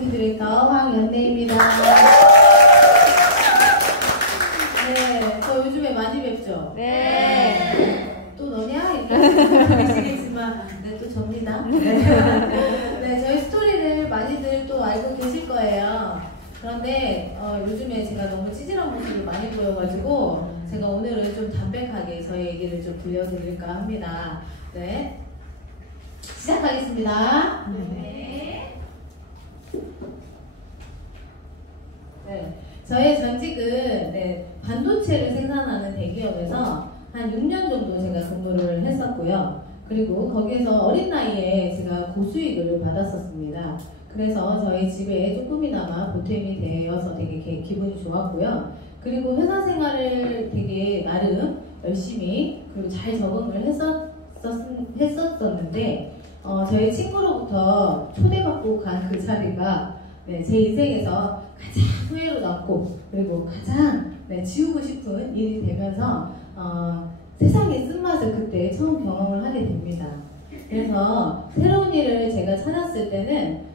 뮤지 디렉터 황연대입니다. 네, 저 요즘에 많이 뵙죠? 네. 또 너냐? 이렇게 하시겠지만, 네, 또 접니다. 네, 저희 스토리를 많이들 또 알고 계실 거예요. 그런데 요즘에 제가 너무 찌질한 모습을 많이 보여가지고 제가 오늘은 좀 담백하게 저희 얘기를 좀 들려드릴까 합니다. 네, 시작하겠습니다. 네. 네, 저의 전직은 반도체를 생산하는 대기업에서 한 6년 정도 제가 근무를 했었고요. 그리고 거기에서 어린 나이에 제가 고수익을 받았었습니다. 그래서 저희 집에 조금이나마 보탬이 되어서 되게 기분이 좋았고요. 그리고 회사 생활을 되게 나름 열심히 그리고 잘 적응을 했었는데 저희 친구로부터 초대받고 간 그 자리가 제 인생에서 가장 후회로 남고 그리고 가장 지우고 싶은 일이 되면서 세상의 쓴맛을 그때 처음 경험을 하게 됩니다. 그래서 새로운 일을 제가 찾았을 때는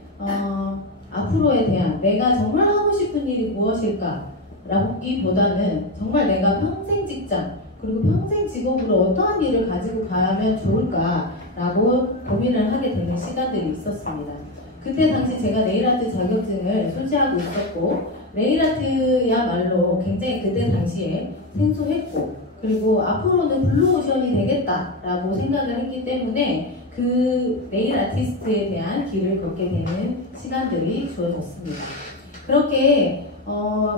앞으로에 대한 내가 정말 하고 싶은 일이 무엇일까 라기보다는 정말 내가 평생 직장 그리고 평생 직업으로 어떠한 일을 가지고 가면 좋을까 라고 고민을 하게 되는 시간들이 있었습니다. 그때 당시 제가 네일아트 자격증을 소지하고 있었고 네일아트야말로 굉장히 그때 당시에 생소했고 그리고 앞으로는 블루오션이 되겠다라고 생각을 했기 때문에 그 네일 아티스트에 대한 길을 걷게 되는 시간들이 주어졌습니다. 그렇게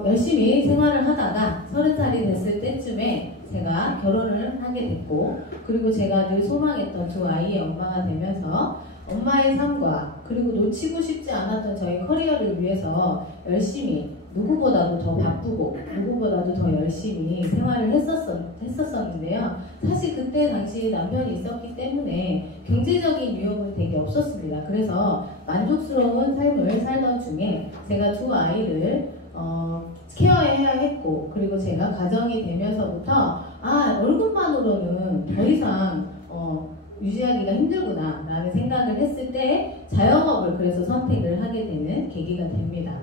열심히 생활을 하다가 30살이 됐을 때쯤에 제가 결혼을 하게 됐고 그리고 제가 늘 소망했던 두 아이의 엄마가 되면서 엄마의 삶과 그리고 놓치고 싶지 않았던 저희 커리어를 위해서 열심히 누구보다도 더 바쁘고 누구보다도 더 열심히 생활을 했었는데요. 사실 그때 당시 남편이 있었기 때문에 경제적인 위협은 되게 없었습니다. 그래서 만족스러운 삶을 살던 중에 제가 두 아이를 케어해야 했고 그리고 제가 가정이 되면서부터 월급만으로는 더 이상 유지하기가 힘들구나 라는 생각을 했을 때 자영업을 그래서 선택을 하게 되는 계기가 됩니다.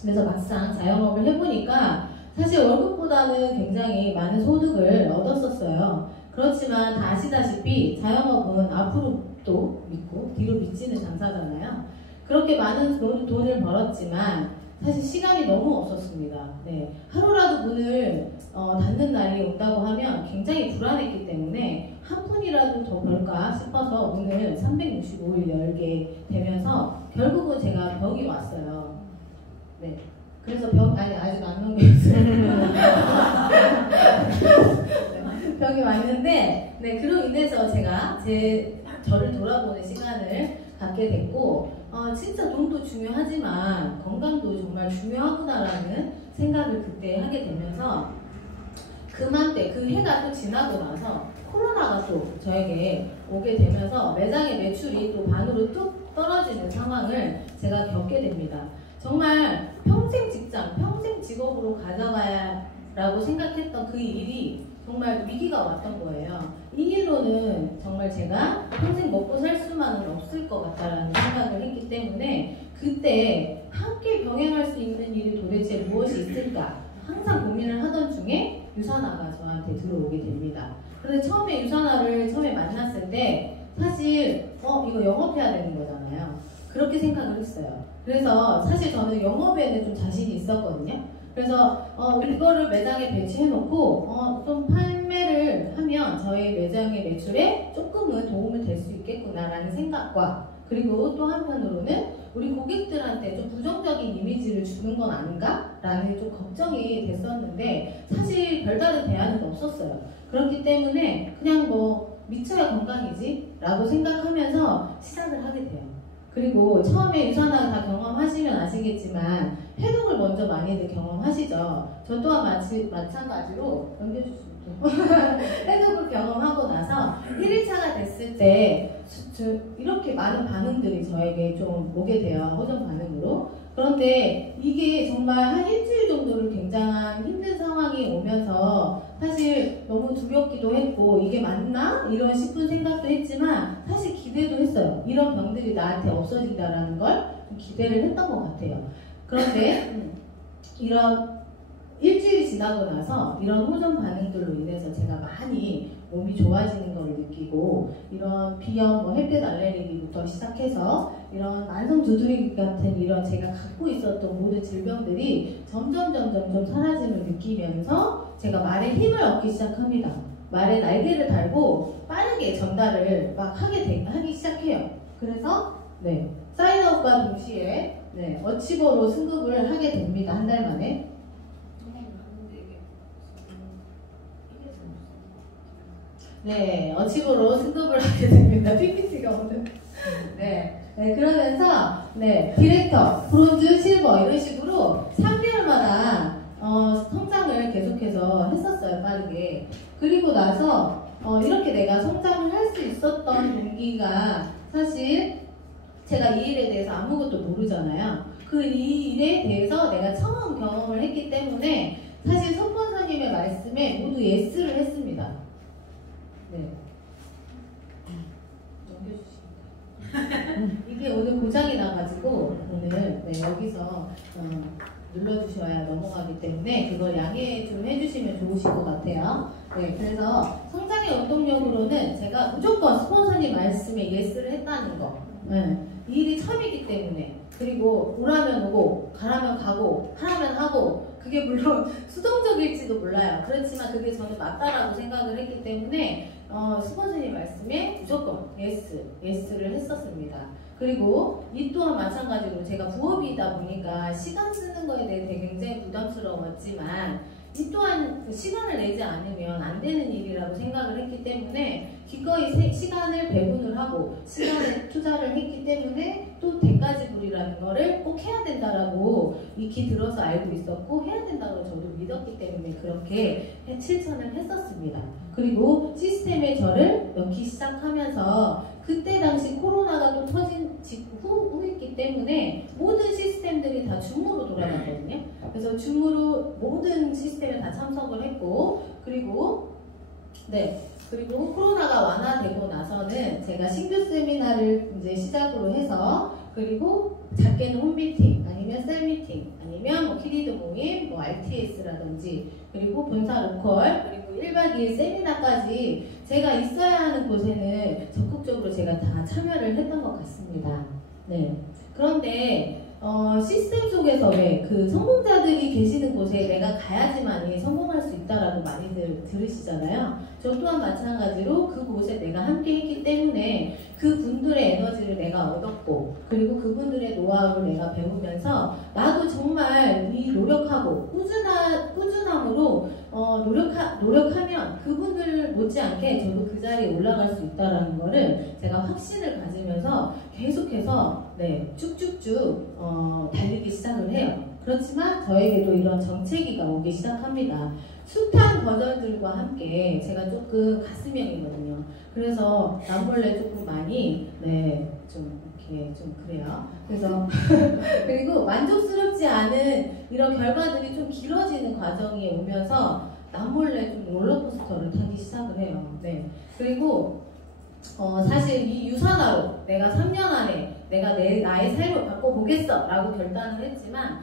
그래서 막상 자영업을 해보니까 사실 월급보다는 굉장히 많은 소득을 얻었었어요. 그렇지만 다 아시다시피 자영업은 앞으로도 믿고 뒤로 미치는 장사잖아요. 그렇게 많은 돈을 벌었지만 사실 시간이 너무 없었습니다. 하루라도 문을 닫는 날이 온다고 하면 굉장히 불안했기 때문에 한 푼이라도 더 벌까 싶어서 문을 365일 열게 되면서 결국은 제가 벽이 왔어요. 그래서 아직 안 넘겼어요. 벽이 왔는데, 그로 인해서 제가 저를 돌아보는 시간을 갖게 됐고, 진짜 돈도 중요하지만 건강도 정말 중요하구나라는 생각을 그때 하게 되면서 그맘때 그 해가 또 지나고 나서 코로나가 또 저에게 오게 되면서 매장의 매출이 또 반으로 뚝 떨어지는 상황을 제가 겪게 됩니다. 정말 평생 직장, 평생 직업으로 가져가야 라고 생각했던 그 일이 정말 위기가 왔던 거예요. 이 일로는 정말 제가 평생 먹고 살 수만은 없을 것 같다라는 생각을 했기 때문에 그때 함께 병행할 수 있는 일이 도대체 무엇이 있을까 항상 고민을 하던 중에 유산화가 저한테 들어오게 됩니다. 그런데 처음에 유산화를 만났을 때 사실 이거 영업해야 되는 거잖아요. 그렇게 생각을 했어요. 그래서 사실 저는 영업에는 좀 자신이 있었거든요. 그래서 이거를 매장에 배치해놓고 좀 판매를 하면 저희 매장의 매출에 조금은 도움을 될 수 있겠구나라는 생각과 그리고 또 한편으로는 우리 고객들한테 좀 부정적인 이미지를 주는 건 아닌가라는 좀 걱정이 됐었는데 사실 별다른 대안은 없었어요. 그렇기 때문에 그냥 미쳐야 건강이지 라고 생각하면서 시작을 하게 돼요. 그리고 처음에 유산화 다 경험하시면 아시겠지만 해독을 먼저 많이들 경험하시죠. 저 또한 마찬가지로 넘겨주시면 해독을 경험하고 나서 1일차가 됐을 때 이렇게 많은 반응들이 저에게 좀 오게 돼요. 호전 반응으로. 그런데 이게 정말 한 일주일 정도를 굉장한 힘든 상황이 오면서 사실 너무 두렵기도 했고 이게 맞나? 싶은 생각도 했지만 사실 기대도 했어요. 이런 병들이 나한테 없어진다라는 걸 좀 기대를 했던 것 같아요. 그런데 이런 일주일이 지나고 나서 이런 호전 반응들로 인해서 제가 많이 몸이 좋아지는 걸 느끼고 이런 비염, 햇볕 알레르기부터 시작해서 이런 만성 두드러기 같은 이런 제가 갖고 있었던 모든 질병들이 점점 좀 사라짐을 느끼면서 제가 말에 힘을 얻기 시작합니다. 말에 날개를 달고 빠르게 전달을 막 하기 시작해요. 그래서 사인아웃과 동시에 어치버로 승급을 하게 됩니다. 한 달 만에. 어치버로 승급을 하게 됩니다. PPT가 오늘. 그러면서 디렉터, 브론즈, 실버 이런 식으로 3개월마다 성장을 계속해서 했었어요. 빠르게. 그리고 나서 이렇게 내가 성장을 할 수 있었던 동기가 사실 제가 이 일에 대해서 아무것도 모르잖아요. 이 일에 대해서 내가 처음 경험을 했기 때문에 사실 선권사님의 말씀에 모두 예스를 했습니다. 넘겨주십니다. 이게 오늘 고장이 나가지고 오늘 여기서 눌러주셔야 넘어가기 때문에 그걸 양해 좀 해주시면 좋으실 것 같아요. 그래서 성장의 원동력으로는 제가 무조건 스폰서님 말씀에 예스를 했다는 거. 이 일이 처음이기 때문에, 그리고 오라면 오고 가라면 가고 하라면 하고, 그게 물론 수동적일지도 몰라요. 그렇지만 그게 저는 맞다라고 생각을 했기 때문에 스폰서님 말씀에 무조건 예스를 했었습니다. 그리고 이 또한 마찬가지로 제가 부업이다 보니까 시간 쓰는 거에 대해 되게 굉장히 부담스러웠지만 이 또한 시간을 내지 않으면 안 되는 일이라고 생각을 했기 때문에 기꺼이 시간을 배분을 하고 시간에 투자를 했기 때문에 또 대가지불이라는 거를 꼭 해야 된다라고 익히 들어서 알고 있었고 해야 된다고 저도 믿었기 때문에 그렇게 실천을 했었습니다. 그리고 시스템에 저를 넣기 시작하면서 그때 당시 코로나가 또 터진 후였기 때문에 모든 시스템들이 다 줌으로 돌아갔거든요. 그래서 줌으로 모든 시스템에 다 참석을 했고, 그리고 코로나가 완화되고 나서는 제가 신규 세미나를 이제 시작으로 해서, 그리고 작게는 홈미팅, 아니면 셀미팅, 아니면 뭐 키리드 모임, 뭐 RTS라든지, 그리고 본사 로컬, 그리고 1박 2일 세미나까지 제가 있어야 하는 곳에는 적극적으로 제가 다 참여를 했던 것 같습니다. 그런데 시스템 속에서 그 성공자들이 계시는 곳에 내가 가야지만이 성공할 수 있다라고 많이들 들으시잖아요. 저 또한 마찬가지로 그곳에 내가 함께 했기 때문에 그분들의 에너지를 내가 얻었고, 그리고 그분들의 노하우를 내가 배우면서 나도 정말 이 노력하고 꾸준함으로 노력하면 그분들 못지않게 저도 그 자리에 올라갈 수 있다는 거를 제가 확신을 가지면서 계속해서 쭉쭉쭉 달리기 시작을 해요. 그렇지만 저에게도 이런 정체기가 오기 시작합니다. 숱한 버전들과 함께 제가 조금 가스명이거든요. 그래서 남몰래 조금 많이 좀 이렇게 좀 그래요. 그래서 그리고 만족스럽지 않은 이런 결과들이 좀 길어지는 과정이 오면서 남몰래 좀 롤러코스터를 타기 시작을 해요. 그리고 사실 이 유산화로 내가 3년 안에 내가 나의 삶을 바꿔보겠어 라고 결단을 했지만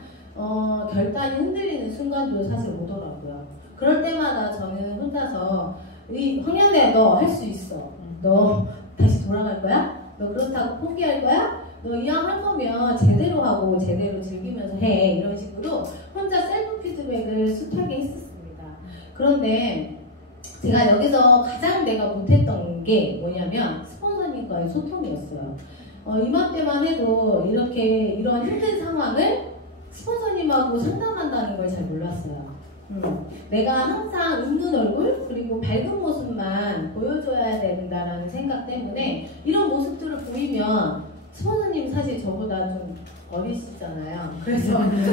결단이 흔들리는 순간도 사실 오더라고요. 그럴 때마다 저는 혼자서 황현애야, 너 할 수 있어. 너 다시 돌아갈 거야? 너 그렇다고 포기할 거야? 너 이왕 할 거면 제대로 하고 제대로 즐기면서 해. 이런 식으로 혼자 셀프 피드백을 숱하게 했었습니다. 그런데 제가 여기서 가장 내가 못했던 게 뭐냐면 스폰서님과의 소통이었어요. 이맘때만 해도 이런 힘든 상황을 스폰서님하고 상담한다는 걸 잘 몰랐어요. 내가 항상 웃는 얼굴 그리고 밝은 모습만 보여줘야 된다라는 생각 때문에 이런 모습들을 보이면 스폰서님 사실 저보다 좀 어리시잖아요. 그래서 그렇기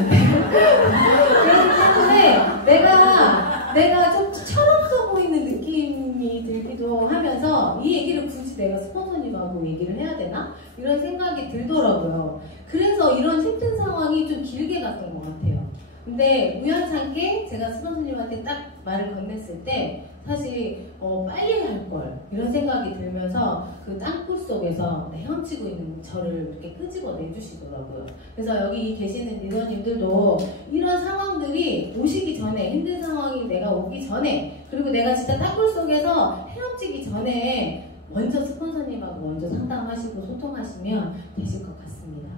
때문에 내가 좀 철없어 보이는 느낌이 들기도 하면서 이 얘기를 굳이 내가 스폰서님하고 얘기를 해야 되나? 이런 생각이 들더라고요. 그래서 이런 힘든 상황이 좀 길게 갔던 것 같아요. 근데 우연찮게 제가 스폰서님한테 딱 말을 건넸을 때 사실 빨리 할 걸 이런 생각이 들면서 그 땅굴 속에서 헤엄치고 있는 저를 이렇게 끄집어내 주시더라고요. 그래서 여기 계시는 리더님들도 이런 상황들이 오시기 전에, 힘든 상황이 내가 오기 전에, 그리고 내가 진짜 땅굴 속에서 헤엄치기 전에 먼저 스폰서님하고 먼저 상담하시고 소통하시면 되실 것 같습니다.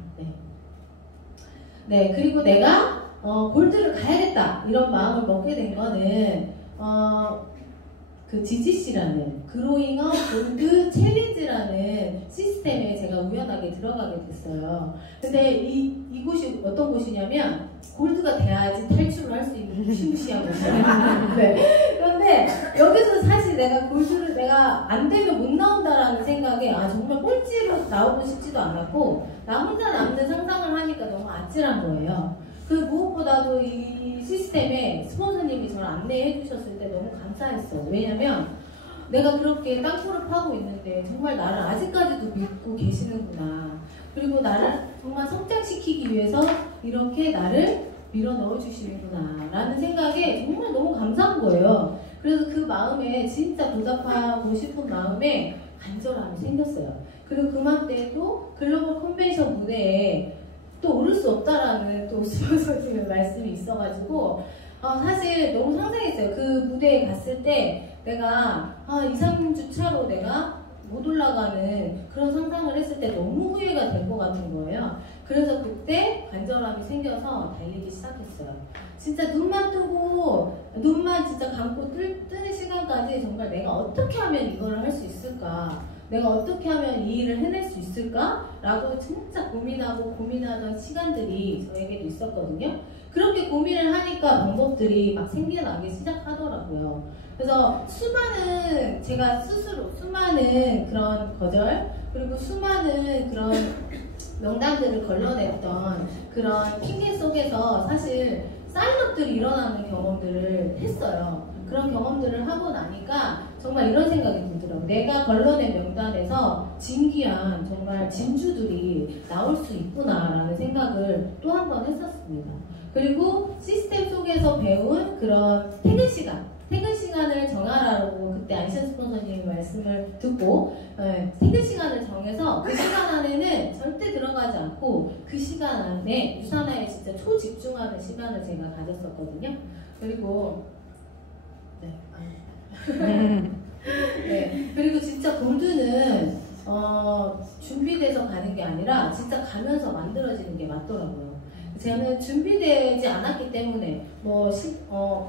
네, 그리고 내가 골드를 가야겠다 이런 마음을 먹게 된 거는 그 GGC라는 그로잉업 골드 챌린지라는 시스템에 제가 우연하게 들어가게 됐어요. 근데 이곳이 어떤 곳이냐면 골드가 돼야지 탈출을 할 수 있는 무시무시한 곳이에요. 네. 그런데 여기서 사실 내가 골드를 내가 안 되면 못 나온다라는 생각에 정말 꼴찌로 나오고 싶지도 않았고 나 혼자 남는 상상을 하니까 너무 아찔한 거예요. 그 무엇보다도 이 시스템에 스폰서님이 저를 안내해 주셨을 때 너무 감사했어요. 왜냐면 내가 그렇게 땅굴을 파고 있는데 정말 나를 아직까지도 믿고 계시는구나. 그리고 나를 정말 성장시키기 위해서 이렇게 나를 밀어 넣어 주시는구나 라는 생각에 정말 너무 감사한 거예요. 그래서 그 마음에 진짜 보답하고 싶은 마음에 간절함이 생겼어요. 그리고 그맘때도 글로벌 컨벤션 무대에 또 오를 수 없다라는 또 스폰서님의 말씀이 있어가지고 사실 너무 상상했어요. 그 무대에 갔을 때 내가 2, 3주 차로 내가 못 올라가는 그런 상상을 했을 때 너무 후회가 될 것 같은 거예요. 그래서 그때 간절함이 생겨서 달리기 시작했어요. 진짜 눈만 뜨고 눈만 진짜 감고 뜨는 시간까지 정말 내가 어떻게 하면 이걸 할 수 있을까, 내가 어떻게 하면 이 일을 해낼 수 있을까? 라고 진짜 고민하던 시간들이 저에게도 있었거든요. 그렇게 고민을 하니까 방법들이 막 생겨나기 시작하더라고요. 그래서 제가 스스로 수많은 그런 거절, 그리고 수많은 그런 명단들을 걸러냈던 그런 핑계 속에서 사실 사인업들이 일어나는 경험들을 했어요. 그런 경험들을 하고 나니까 정말 이런 생각이 들더라고요. 내가 걸러낸 명단에서 진귀한 정말 진주들이 나올 수 있구나라는 생각을 또 한 번 했었습니다. 그리고 시스템 속에서 배운 그런 퇴근 시간을 정하라고 그때 안시안 스폰서님의 말씀을 듣고 퇴근 시간을 정해서 그 시간 안에는 절대 들어가지 않고 그 시간 안에 유산화에 진짜 초집중하는 시간을 제가 가졌었거든요. 그리고 그리고 진짜 골드는 준비돼서 가는 게 아니라 진짜 가면서 만들어지는 게 맞더라고요. 저는 준비되지 않았기 때문에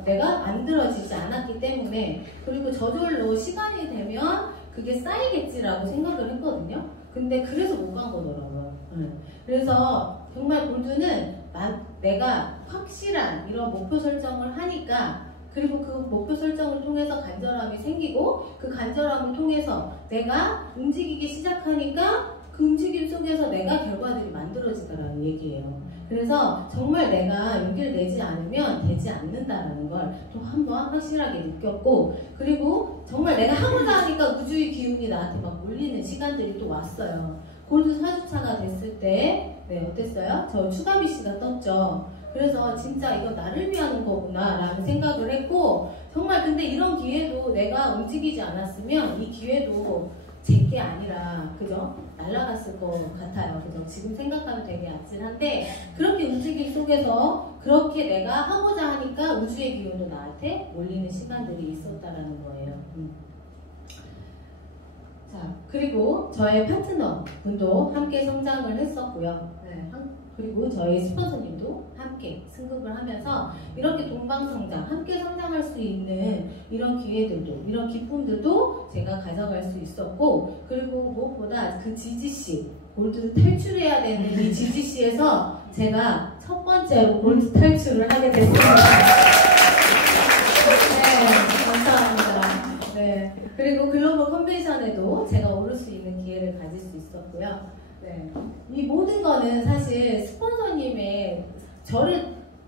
내가 만들어지지 않았기 때문에, 그리고 저절로 시간이 되면 그게 쌓이겠지라고 생각을 했거든요. 근데 그래서 못 간 거더라고요. 그래서 정말 골드는 내가 확실한 이런 목표 설정을 하니까, 그리고 그 목표 설정을 통해서 간절함이 생기고 그 간절함을 통해서 내가 움직이기 시작하니까 그 움직임 속에서 내가 결과들이 만들어지더라는 얘기예요. 그래서 정말 내가 용기를 내지 않으면 되지 않는다라는 걸 또 한 번 확실하게 느꼈고, 그리고 정말 내가 하고자 하니까 우주의 기운이 나한테 막 몰리는 시간들이 또 왔어요. 골드 4주차가 됐을 때 어땠어요? 저 추가비 씨가 떴죠. 그래서 진짜 이거 나를 위한 거구나 라는 생각을 했고, 정말 근데 이런 기회도 내가 움직이지 않았으면 이 기회도 제게 아니라 그죠? 날아갔을 것 같아요. 그죠? 지금 생각하면 되게 아찔한데, 그렇게 움직임 속에서 그렇게 내가 하고자 하니까 우주의 기운도 나한테 몰리는 시간들이 있었다라는 거예요. 자, 그리고 저의 파트너 분도 함께 성장을 했었고요. 그리고 저희 스폰서님도 함께 승급을 하면서 이렇게 동방성장, 함께 성장할 수 있는 이런 기회들도, 이런 기쁨들도 제가 가져갈 수 있었고, 그리고 무엇보다 그 GGC, 골드 탈출해야 되는 이 GGC에서 제가 첫 번째로 골드 탈출을 하게 됐습니다. 감사합니다. 그리고 글로벌 컨벤션에도 제가 오를 수 있는 기회를 가질 수 있었고요. 이 모든 거는 사실 스폰서님의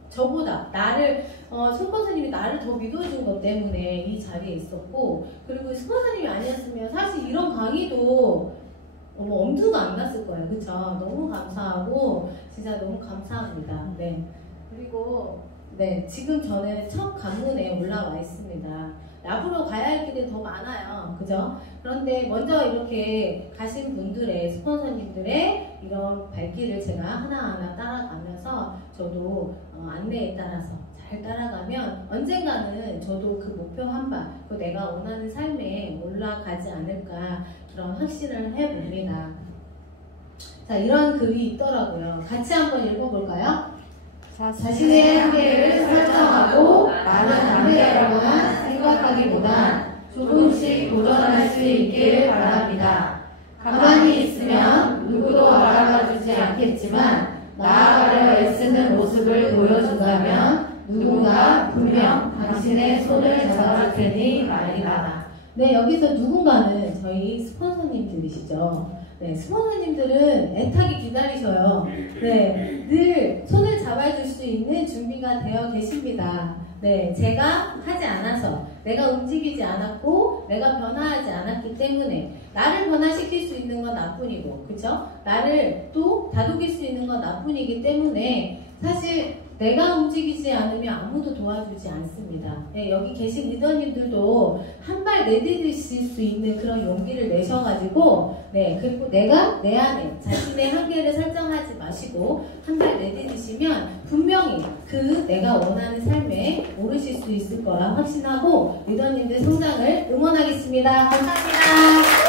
저보다 나를 스폰서님이 나를 더 믿어준 것 때문에 이 자리에 있었고, 그리고 스폰서님이 아니었으면 사실 이런 강의도 엄두가 안 났을 거예요. 그쵸? 너무 감사하고 진짜 너무 감사합니다. 그리고 네, 지금 저는 첫 관문에 올라와 있습니다. 앞으로 가야 할 길이 더 많아요. 그죠? 그런데 먼저 이렇게 가신 분들의, 스폰서님들의 이런 발길을 제가 하나하나 따라가면서 저도 안내에 따라서 잘 따라가면 언젠가는 저도 그 목표 한 발, 그 내가 원하는 삶에 올라가지 않을까 그런 확신을 해봅니다. 자, 이런 글이 있더라고요. 같이 한번 읽어볼까요? 자신의 한계를 설정하고 많은 한계라고만 생각하기보단 조금씩 도전할 수 있길 바랍니다. 가만히 있으면 누구도 알아봐주지 않겠지만 나아가려 애쓰는 모습을 보여준다면 누군가 분명 당신의 손을 잡아줄 테니 말이다. 네, 여기서 누군가는 저희 스폰서님들이시죠. 네, 스폰서님들은 애타게 기다리셔요. 네, 늘 손을 잡아줄 수 있는 준비가 되어 계십니다. 네, 제가 하지 않아서, 내가 움직이지 않았고, 내가 변화하지 않았기 때문에 나를 변화시킬 수 있는 건 나뿐이고, 그쵸? 나를 또 다독일 수 있는 건 나뿐이기 때문에 사실 내가 움직이지 않으면 아무도 도와주지 않습니다. 네, 여기 계신 리더님들도 한 발 내디디실 수 있는 그런 용기를 내셔가지고, 네, 그리고 내가 내 안에 자신의 한계를 설정하지 마시고 한 발 내디디시면 분명히 그 내가 원하는 삶에 오르실 수 있을 거라 확신하고 리더님들 성장을 응원하겠습니다. 감사합니다.